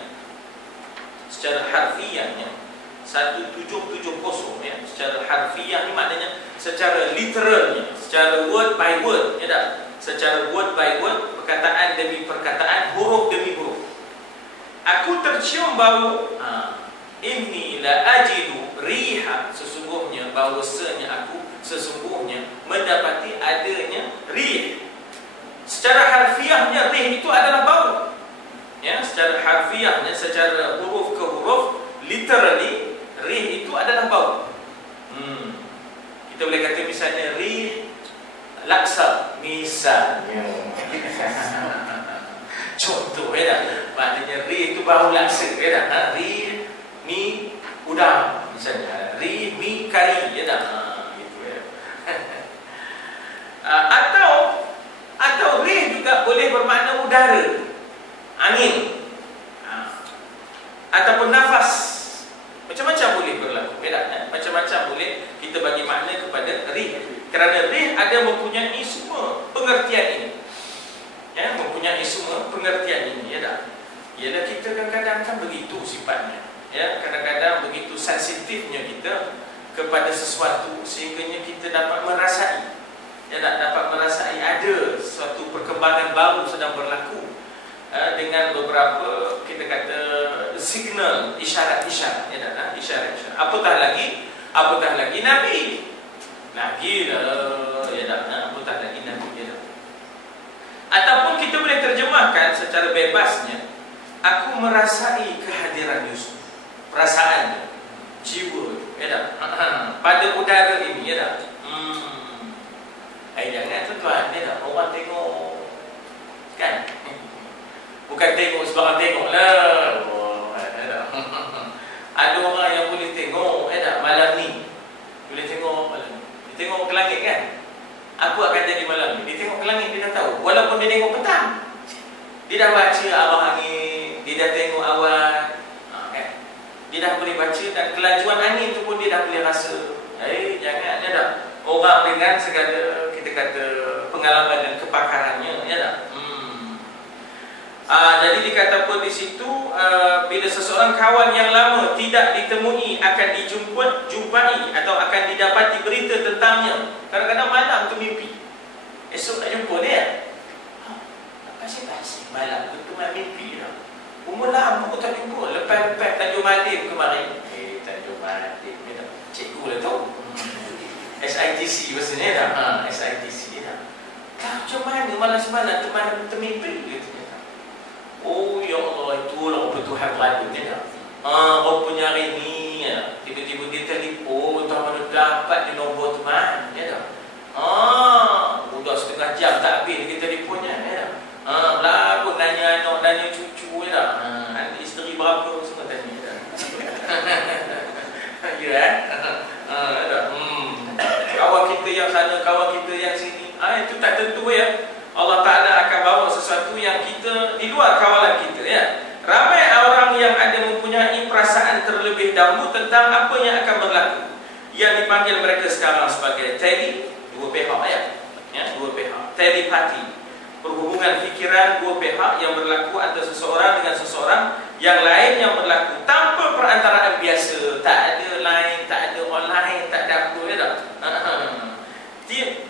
1770 ya, secara harfiah ni maknanya secara literalnya, secara word by word ya tak? Secara word by word, perkataan demi perkataan, huruf demi huruf. Aku tercium bau inni la ajidu riha, sesungguhnya bahwasanya aku sesungguhnya mendapati adanya rih. Secara harfiahnya rih itu adalah bau. Ya, secara harfiahnya, secara huruf ke huruf, literally rih itu adalah bau. Kita boleh kata misalnya rih laksa misalnya. Contoh ya, maknanya rih itu bau laksa ya, rih mi udang misalnya, rih mi kari ya, gitu ya. Atau rih juga boleh bermakna udara. pengertian ini. Ya, mempunyai semua pengertian ini, ya tak? Ialah kita kadang-kadang kan begitu sifatnya. Ya, kadang-kadang begitu sensitifnya kita kepada sesuatu sehingga kita dapat merasai, ya tak, dapat merasai ada suatu perkembangan baru sedang berlaku dengan beberapa kita kata signal, isyarat-isyarat, ya tak, isyarat-isyarat. Apatah lagi Nabi lagi dah, ya tak, apatah lagi Nabi, ya tak. Ataupun kita boleh terjemahkan secara bebasnya, aku merasai kehadiran Yusuf, perasaan, jiwa, ya tak, pada udara ini, ya tak. Jangan tuan-tuan, ya tak, orang tengok kan, bukan tengok sebarang tengok lah. Ya tak. Ada orang yang boleh tengok, ya tak, malam ni boleh tengok malam ni, dia tengok ke langit kan, aku akan jadi malam ni, dia tengok ke langit, dia dah tahu. Walaupun dia tengok petang, dia dah baca arwah angin, dia dah tengok awan, kan? Dia dah boleh baca, dan kelajuan angin tu pun dia dah boleh rasa. Jangan, ya tak, orang dengan segala kita kata pengalaman dan kepakarannya, ya tak. Jadi dikata pun di situ, bila seseorang kawan yang lama tidak ditemui akan dijumpai atau akan didapati berita tentangnya. Kadang-kadang malam tu mimpi, esok nak jumpa dia. Pasal malam tu malam mimpi dah. Umur lama aku tak jumpa. Lepas Tanjung Malim kemarin. Tanjung Malim ni dah. Cikgu lah tu. SITC maksudnya dah. SITC dah. Macam mana malam semalam tu malam termimpi dia tu. Oh ya Allah, itulah apa Tuhan berlakunya dah. Rupanya hari ni ya, tiba-tiba dia telefon, tuan mana dapat di nombor teman, ya dah. Sudah setengah jam tak habis dia telefonnya, ya dah. Lalu nanya anak, nanya cucu, ya dah. Isteri berapa semua tanya, ya dah. Ya dah. Kawan kita yang sana, kawan kita yang sini, itu tak tentu ya. Allah Ta'ala akan bawa sesuatu yang kita di luar kawalan kita, ya. Ramai orang yang ada mempunyai perasaan terlebih dahulu tentang apa yang akan berlaku, yang dipanggil mereka sekarang sebagai tele, dua pihak, ya, dua pihak, telepati, perhubungan fikiran dua pihak yang berlaku antara seseorang dengan seseorang yang lain yang berlaku tanpa perantaraan biasa, tak ada line, tak ada online, tak ada apa, ya tak?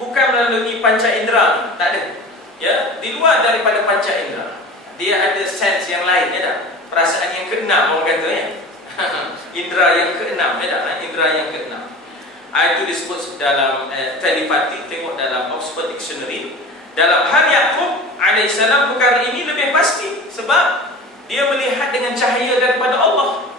Bukan melalui panca indera, tak ada. Ya, di luar daripada panca indera, dia ada sense yang lain, ya tak? Perasaan yang keenam orang kata, ya. Indera yang keenam, ya tak? Indera yang keenam. Itu disebut dalam telepati, tengok dalam Oxford Dictionary. Dalam hal Yaqub alaihissalam perkara ini lebih pasti sebab dia melihat dengan cahaya daripada Allah.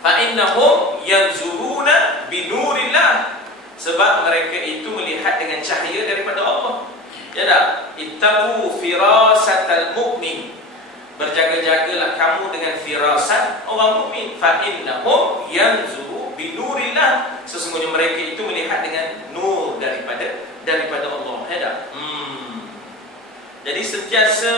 Fa innahum yanzuruna bi nurillah, sebab mereka itu melihat dengan cahaya daripada Allah. Ya tak? Ittaqu firasatal mu'min, berjaga-jagalah kamu dengan firasat orang mukmin. Fa innahum yanzuru bi nurillah, sesungguhnya mereka itu melihat dengan nur daripada Allah, ya tak? Jadi sentiasa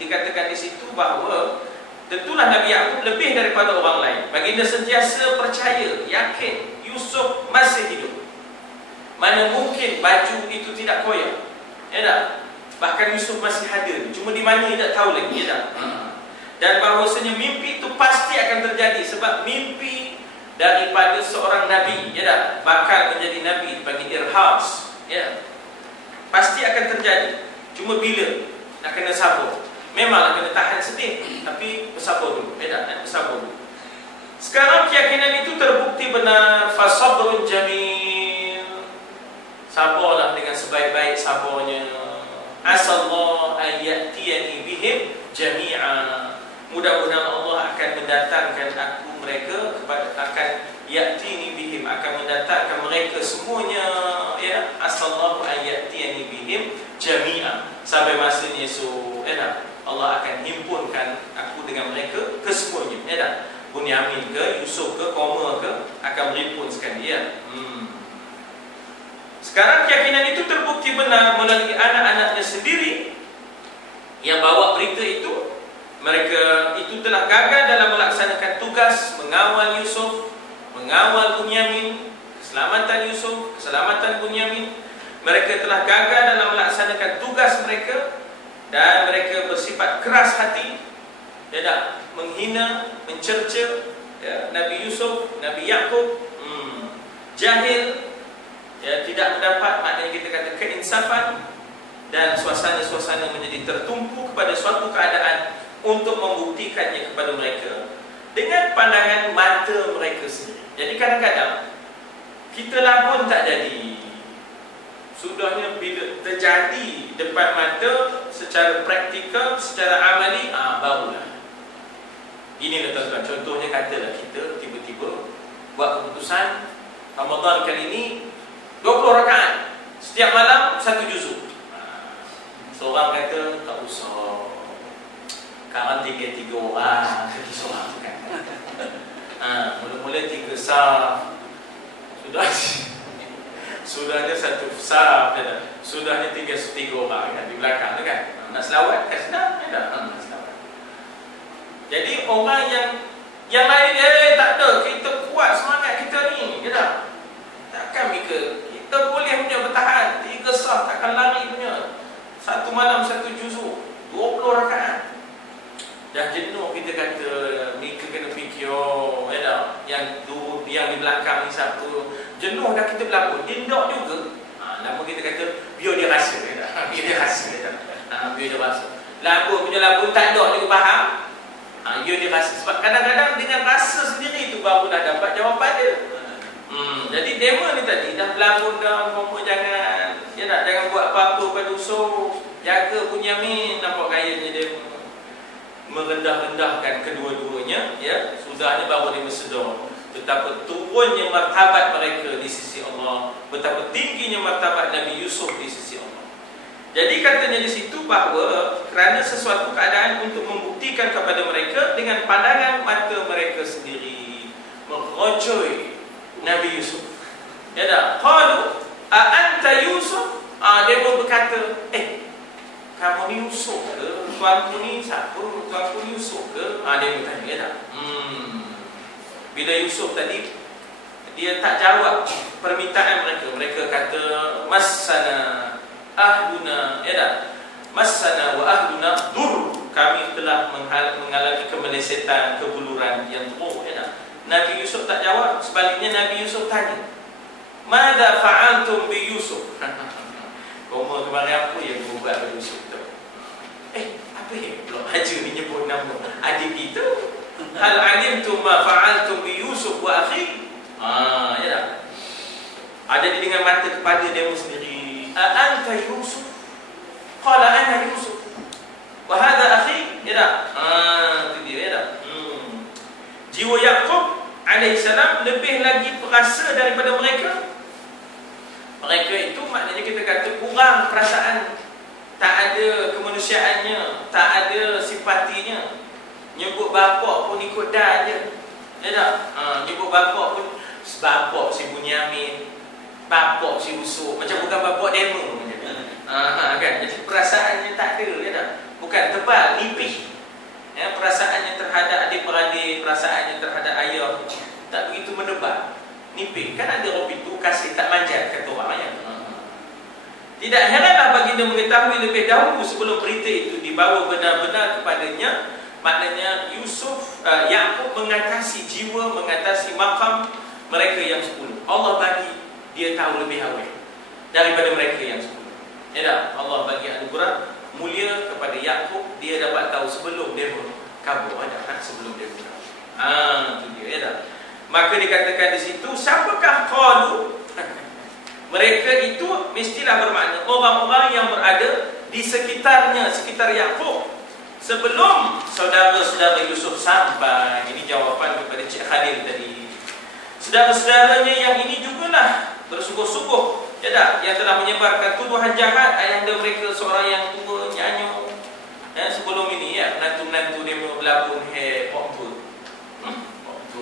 dikatakan di situ bahawa tentulah Nabi Yaqub lebih daripada orang lain. Baginda sentiasa percaya, yakin Yusuf masih hidup. Mana mungkin baju itu tidak koyak, ya tak? Bahkan Yusuf masih hadir, cuma di mana dia tak tahu lagi, ya tak? Dan bahawasanya mimpi itu pasti akan terjadi, sebab mimpi daripada seorang Nabi, ya tak, bakal menjadi Nabi bagi irhas, ya, pasti akan terjadi. Cuma bila nak kena sabar. Memanglah kena tahan sedih, tapi bersabar dulu, ya tak? Bersabar dulu. Sekarang keyakinan itu terbukti benar. Fasabrun jamil, sabarlah dengan sebaik-baik sabarnya. Asallahu an ya'tiyani bihim jami'a, mudah-mudahan Allah akan mendatangkan aku mereka kepada, akan ya'tini bihim, akan mendatangkan mereka semuanya, ya. Asallahu an ya'tiyani bihim jami'a, sampai masanya esok, ya tak? Allah akan himpunkan aku dengan mereka kesemuanya, ya tak? Bunyamin ke, Yusuf ke, Qomar ke, akan berhimpun sekali, ya. Sekarang keyakinan itu terbukti benar melalui anak-anaknya sendiri yang bawa berita itu. Mereka itu telah gagal dalam melaksanakan tugas mengawal Yusuf, mengawal Bunyamin, keselamatan Yusuf, keselamatan Bunyamin. mereka telah gagal dalam melaksanakan tugas mereka dan mereka bersifat keras hati, tidak menghina, mencerca Nabi Yusuf, Nabi Yaqub, jahil, tidak mendapat, maknanya kita kata keinsafan, dan suasana-suasana menjadi tertumpu kepada suatu keadaan untuk membuktikannya kepada mereka dengan pandangan mata mereka sendiri. Jadi kadang-kadang kita labun tak jadi, sudahnya bila terjadi depan mata secara praktikal, secara amali, barulah. Inilah tuan-tuan, contohnya katalah kita tiba-tiba buat keputusan Ramadan kali ini 20 rakaat, setiap malam 1 juzuk. Seorang kata tak usah, sekarang 3 orang, seorang tu kan. Mula-mula 3 saf, sudahnya 1 saf, sudahnya 3 orang kan, di belakang tu kan. Nak selawat kan senang, nak selawat. Jadi orang yang lain, tak ada, kita kuat semangat kita ni, tak? Takkan kita boleh punya bertahan 3 saf, takkan lari punya. 1 malam 1 juzuk, 20 rakaat. Dah jenuh kita kata, ni kena fikir, yang di belakang ni siapa. Jenuh dah kita berlakon, dia tak juga. Lama kita kata, biar dia rasa. Biar dia rasa. Biar dia rasa. Labun punya labun tak ada juga faham. Biar dia rasa. Sebab kadang-kadang dengan rasa sendiri tu baru dah dapat jawapan dia. Jadi demo ni tadi dah pelabun dah, umpama jangan buat apa-apa pada usul, jaga Bunyamin, nampak gayanya dia merendah-rendahkan kedua-duanya, sudahnya baru dia bersedar betapa turunnya martabat mereka di sisi Allah, betapa tingginya martabat Nabi Yusuf di sisi Allah. Jadi katanya di situ bahawa kerana sesuatu keadaan untuk membuktikan kepada mereka dengan pandangan mata mereka sendiri, merojoi Nabi Yusuf. Qalu a anta Yusuf? Dia pun berkata, kamu ni Yusuf ke? Tuanku ni siapa? Tuanku ni Yusuf ke? Dia bertanya, tak? Bila Yusuf tadi, dia tak jawab permintaan mereka. Mereka kata, Massana ahluna, Massana wa ahluna dur. Kami telah mengalami kemelesetan, kebuluran yang teruk. Nabi Yusuf tak jawab. Sebaliknya Nabi Yusuf tanya, Mada fa'altum bi Yusuf? Koma kemarin apa yang kamu buat pada Yusuf tu? Apa yang pula Haji ni nyebut nama adik kita? Hal alimtum ma fa'altum bi Yusuf wa akhi? Ada dengan mata kepada dia sendiri. Anta Yusuf? Qala ana Yusuf. Wa hadha akhi? Itu dia, Jiwa Yaqub alaihissalam lebih lagi perasa daripada mereka. Mereka itu maknanya kita kata kurang perasaan, tak ada kemanusiaannya, tak ada simpatinya. Nyebut bapak pun ikut dah je. Nyebut bapak pun bapak si Bunyamin, bapak si Yusuf, macam bukan bapak demo kan. Jadi perasaannya tak ada, bukan tebal, nipis. Perasaannya terhadap adik-beradik, perasaannya terhadap ayah tak begitu menebal, nipis. Kan ada orang itu kasih tak manjat, kata orang yang. Tidak heranlah baginda mengetahui lebih dahulu sebelum berita itu dibawa benar-benar kepadanya. Maknanya Yusuf, Yaqub mengatasi jiwa, mengatasi makam mereka yang 10. Allah bagi dia tahu lebih awal daripada mereka yang 10. Allah bagi anugerah mulia kepada Yaqub, dia dapat tahu sebelum dia kabur, sebelum dia kabur. Itu dia, Maka dikatakan di situ, siapakah qalu? Mereka itu mestilah bermakna orang-orang yang berada di sekitarnya, sekitar Yaqub sebelum saudara-saudara Yusuf sampai. Ini jawapan kepada Cik Khalil tadi. Saudara-saudaranya yang ini jugalah bersungguh-sungguh yang telah menyebarkan tuduhan jahat ayahanda mereka seorang yang tua nyanyo. Sebelum ini menantu-menantu dia berlabun waktu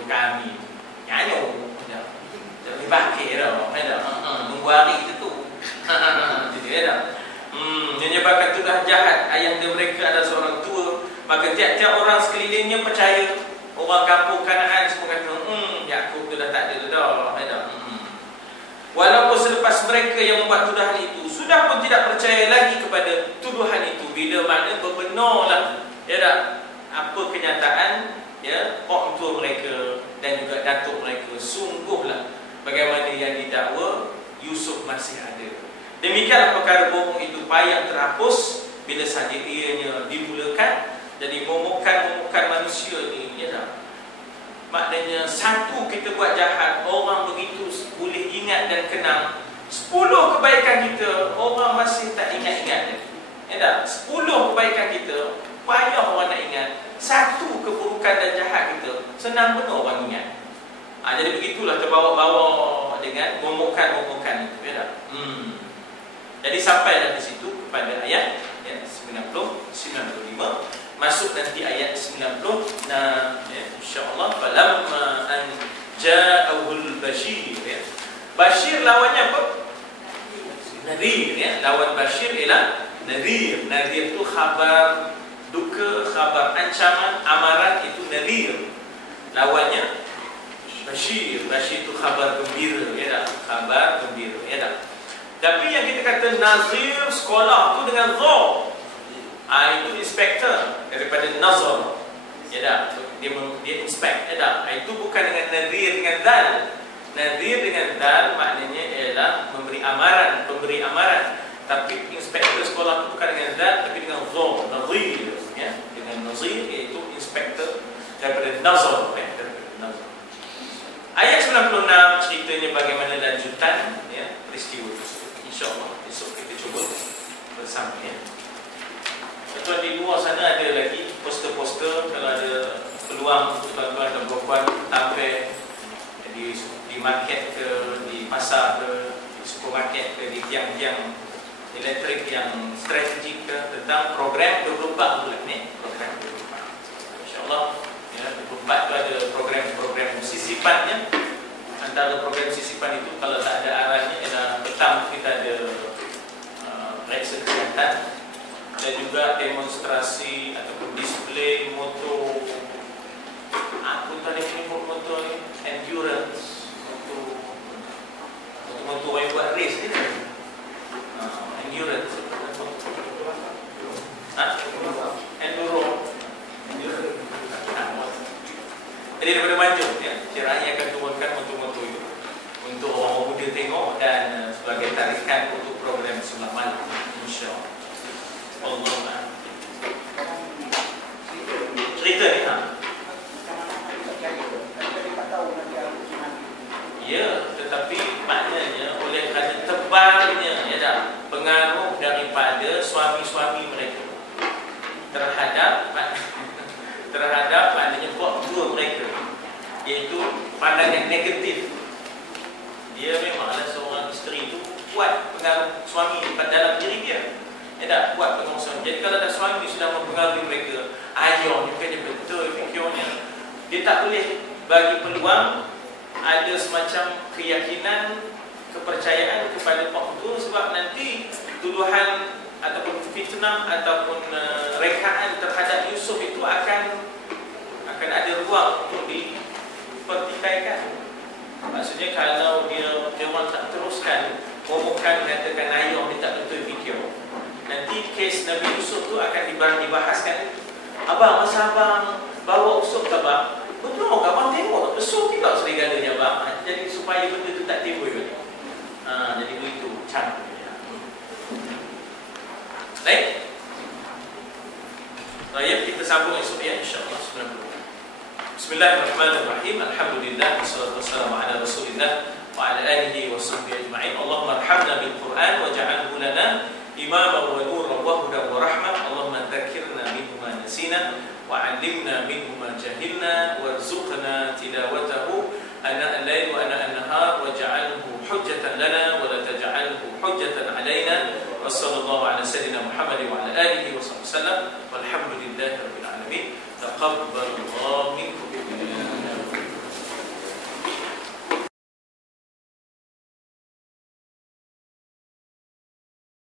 kami nyanyo lebih bakir tunggu hari itu tu. Jadi menyebarkan tuduhan jahat ayahanda mereka adalah seorang tua. Maka tiap-tiap orang sekelilingnya percaya. Orang kampung Kanaan semua kata Yaqub tu dah tak ada dah. Walaupun selepas mereka yang membuat tuduhan itu sudah pun tidak percaya lagi kepada tuduhan itu, bila mana berbenarlah apa kenyataan orang tua mereka dan juga datuk mereka, sungguhlah bagaimana yang didakwa Yusuf masih ada. Demikianlah perkara bohong itu payah terhapus bila saja ianya dimulakan. Jadi momokan manusia ni maknanya satu kita buat jahat, orang begitu boleh ingat dan kenang. 10 kebaikan kita, orang masih tak ingat-ingat lagi. 10 kebaikan kita, payah orang nak ingat. Satu keburukan dan jahat kita, senang benar orang ingat. Jadi begitulah terbawa-bawa dengan momokan itu. Jadi sampailah di situ kepada ayat 90-95. Masuk nanti ayat 90. Nah, insya-Allah falamma an ja'ahul bashir. Bashir lawannya apa? Nadhir. Lawan bashir ialah nadhir. Nadhir itu khabar duka, khabar ancaman, amaran itu nadhir. Lawannya bashir. Bashir itu khabar gembira, khabar gembira, Tapi yang kita kata nazir sekolah tu dengan dha, itu inspektor daripada nazar. Dia inspect. Itu bukan dengan nadhir dengan dal. Nadhir dengan dal maknanya ialah memberi amaran, pemberi amaran. Tapi inspektor sekolah itu bukan dengan dal, tapi dengan dha, nadhir. Dengan nazir iaitu inspektor daripada nazar. Ayat 96 ceritanya bagaimana lanjutan peristiwa tersebut. InsyaAllah besok kita cuba bersama. Tuan di luar sana ada lagi poster-poster. Kalau ada peluang tuan-tuan dan puan-puan tampil di market ke, di pasar ke, di supermarket ke, di tiang-tiang elektrik yang strategik ke, tentang program 24 bulan ni. Program 24 InsyaAllah 24 tu ada program-program sisipannya. Antara program sisipan itu kalau tak ada arahnya ialah pertama kita ada periksa kesihatan dan juga demonstrasi ataupun display motor. Apa tadi ni motor ni? Endurance. Motor yang buat race ni. Endurance. Enduro. Jadi daripada Banjur Syirahnya akan turunkan motor-motor itu untuk orang muda tengok dan sebagai tarikan untuk program sebelah malam, insya-Allah. Allah cerita ni ya, tetapi maknanya oleh kerana tebalnya pengaruh daripada suami-suami mereka terhadap maknanya dua mereka, iaitu pandangan negatif. Dia memanglah seorang isteri itu kuat pengaruh suami dalam diri dia. Kuat pengaruh suami. Jadi kalau ada suami sudah mempengaruhi mereka, ayah ni betul fikirnya, dia tak boleh bagi peluang ada semacam keyakinan, kepercayaan kepada pak itu, sebab nanti tuduhan ataupun fitnah ataupun rekaan terhadap Yusuf itu akan ada ruang untuk dipertikaikan. Maksudnya kalau dia orang tak teruskan, bukan mengatakan ayah dia tak betul fikir, nanti kes Nabi Yusuf tu akan dibahaskan. Abang, masa abang bawa Yusuf ke abang, betul ke abang tengok besar juga serigalanya abang. Jadi supaya benda tu tak timbul. Jadi begitu cara. Baik. Baik, kita sambung esok insya-Allah 90. Bismillahirrahmanirrahim. Alhamdulillah wassalatu wassalamu ala Rasulillah wa ala alihi wa sahbihi ajma'in. Allahumma arhamna bil Qur'an waj'alhu lana imaman wa nuran wa hudan wa rahmah. Allahumma dzakkirna minhu ma nasina wa 'allimna minhu ma jahilna warzuqna tilawatahu ana al-lail wa ana an-nahar waj'alhu hujjatan lana wa la taj'alhu hujjatan 'alaina. Wa sallallahu ala sayyidina Muhammad wa ala alihi wa sahbihi wasallam. Walhamdulillahi rabbil alamin. Taqabbalallahu minkum